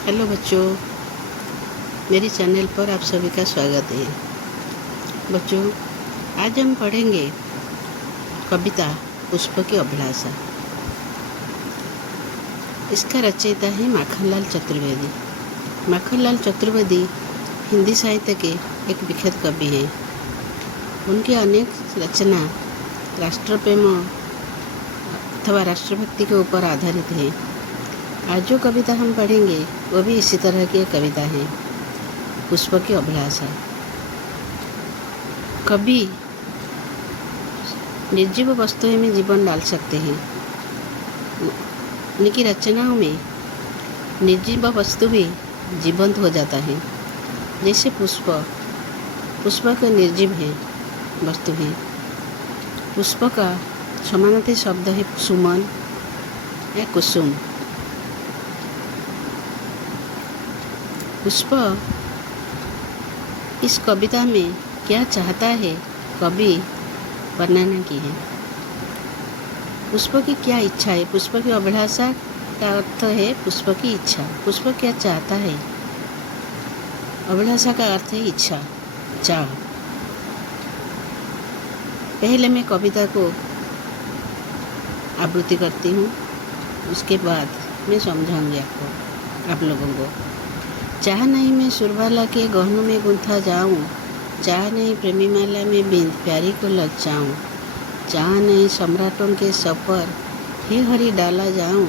Hello बच्चों, मेरी channel पर आप सभी का स्वागत है। बच्चों, आज हम पढ़ेंगे कविता पुष्प की अभिलाषा। इसका रचयिता है माखनलाल चतुर्वेदी। माखनलाल चतुर्वेदी हिंदी साहित्य के एक विख्यात कवि हैं। उनकी अनेक रचना राष्ट्र प्रेम अथवा राष्ट्रभक्ति के ऊपर आधारित है। आज जो कविता हम पढ़ेंगे वो भी इसी तरह की एक कविता है, पुष्प की अभिलाषा। कवि निर्जीव वस्तुओं में जीवन डाल सकते हैं। उनकी रचनाओं में निर्जीव वस्तु भी जीवंत हो जाता है। जैसे पुष्प का निर्जीव है वस्तु है। पुष्प का समानार्थी शब्द है सुमन या कुसुम। पुष्प इस कविता में क्या चाहता है कवि वर्णन की है। पुष्प की क्या इच्छा है। पुष्प की अभिलाषा का अर्थ है पुष्प की इच्छा। पुष्प क्या चाहता है। अभिलाषा का अर्थ है इच्छा, चाह। पहले मैं कविता को आवृत्ति करती हूँ, उसके बाद मैं समझाऊंगी आप लोगों को। चाह नहीं मैं सुरबाला के गहनों में गुंथा जाऊं, चाह नहीं प्रेमी माला में बिंद प्यारी को ललचाऊं, चाह नहीं सम्राटों के सफर हे हरि डाला जाऊं,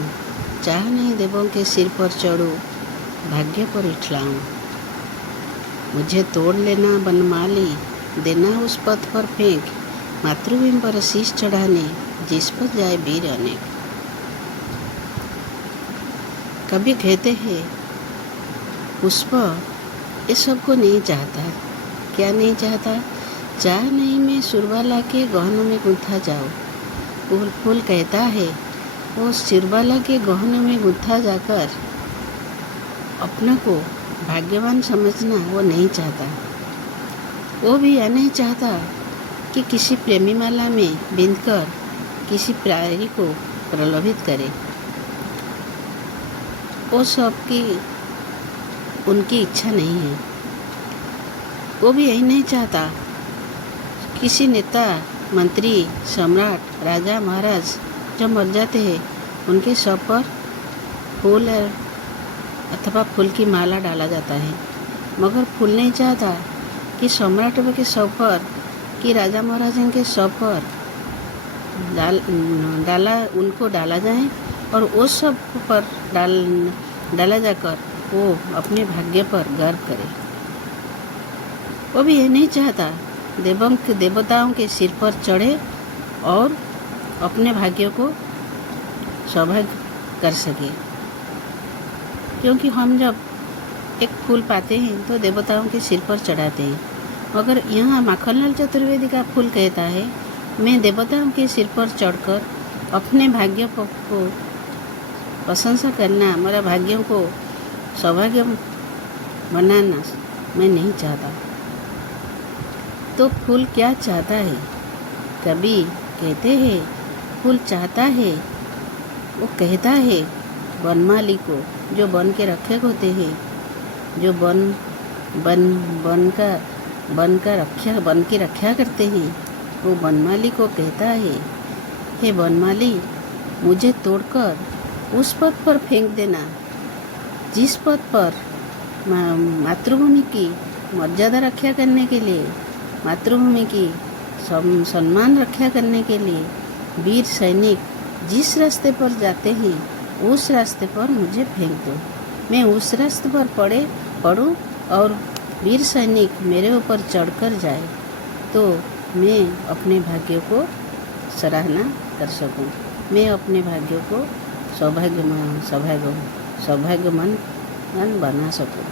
चाह नहीं देवों के सिर पर चढ़ूं भाग्य पर इठलाऊं। मुझे तोड़ लेना बनमाली, देना उस पथ पर फेंक, मातृभूमि पर शीश चढ़ाने जिस पर जाए वीर अनेक। कभी कहते हैं पुष्प इस सब को नहीं चाहता। क्या नहीं चाहता। चाह नहीं मैं सुरबाला के गहनों में गुंथा जाऊँ। फूल कहता है वो सुरबाला के गहनों में गुंथा जाकर अपने को भाग्यवान समझना वो नहीं चाहता। वो भी यह नहीं चाहता कि किसी प्रेमी माला में बिंदकर किसी प्यारी को प्रलोभित करे। वो सब की उनकी इच्छा नहीं है। वो भी यही नहीं चाहता किसी नेता, मंत्री, सम्राट, राजा, महाराज जो मर जाते हैं उनके शव पर फूल अथवा फूल की माला डाला जाता है। मगर फूल नहीं चाहता कि सम्राट के शव पर कि राजा महाराजा के शव पर उनको डाला जाए और उस शव पर डाला जाकर वो अपने भाग्य पर गर्व करे। वो भी ये नहीं चाहता देवताओं के सिर पर चढ़े और अपने भाग्य को सौभाग्य कर सके। क्योंकि हम जब एक फूल पाते हैं तो देवताओं के सिर पर चढ़ाते हैं। मगर यहाँ माखनलाल चतुर्वेदी का फूल कहता है मैं देवताओं के सिर पर चढ़कर अपने भाग्य को प्रशंसा करना, मेरा भाग्यों को सौभाग्य बनाना मैं नहीं चाहता। तो फूल क्या चाहता है। कवि कहते हैं फूल चाहता है, वो कहता है वनमाली को, जो वन के रक्षक होते हैं, जो वन की रक्षा करते हैं, वो वनमाली को कहता है हे वनमाली मुझे तोड़कर उस पथ पर फेंक देना जिस पथ पर मातृभूमि की मर्यादा रक्षा करने के लिए, मातृभूमि की सम्मान रक्षा करने के लिए वीर सैनिक जिस रास्ते पर जाते हैं उस रास्ते पर मुझे फेंक दो। मैं उस रास्ते पर पढ़ूँ और वीर सैनिक मेरे ऊपर चढ़कर जाए तो मैं अपने भाग्य को सराहना कर सकूं। मैं अपने भाग्य को सौभाग्यवान बना सकूं।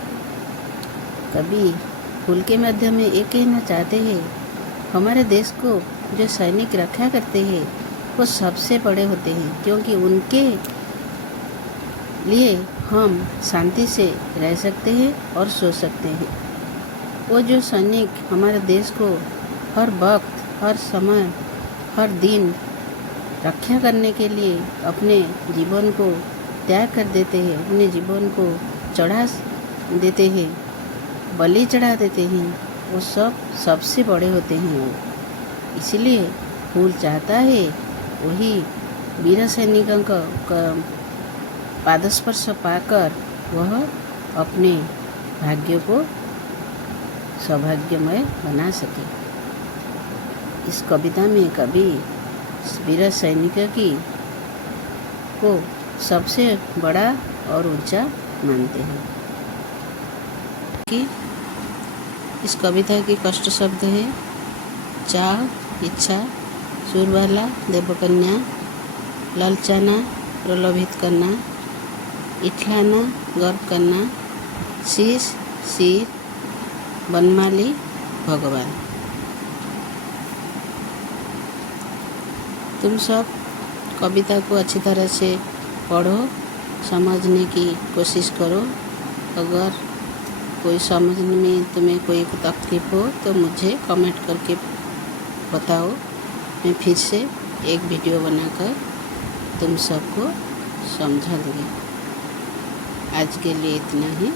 कभी फूल के माध्यम में ये कहना चाहते हैं हमारे देश को जो सैनिक रक्षा करते हैं वो सबसे बड़े होते हैं, क्योंकि उनके लिए हम शांति से रह सकते हैं और सो सकते हैं। वो जो सैनिक हमारे देश को हर वक्त, हर समय, हर दिन रक्षा करने के लिए अपने जीवन को त्याग कर देते हैं, अपने जीवन को चढ़ा देते हैं, बलि चढ़ा देते हैं, वो सब सबसे बड़े होते हैं वो। इसलिए फूल चाहता है वही वीर सैनिकों का पादस्पर्श पाकर वह अपने भाग्य को सौभाग्यमय बना सके। इस कविता में कवि वीर सैनिक की को सबसे बड़ा और ऊंचा मानते हैं। कि इस कविता की कष्ट शब्द है चाह, इच्छा, सुरबाला, देवकन्या, ललचाना, प्रलोभित करना, इठलाना, गर्व करना, शीश, सिर, बनमाली, भगवान। तुम सब कविता को अच्छी तरह से पढ़ो, समझने की कोशिश करो। अगर कोई समझने में तुम्हें कोई तकलीफ हो तो मुझे कमेंट करके बताओ। मैं फिर से एक वीडियो बनाकर तुम सबको समझा दूँगी। आज के लिए इतना ही।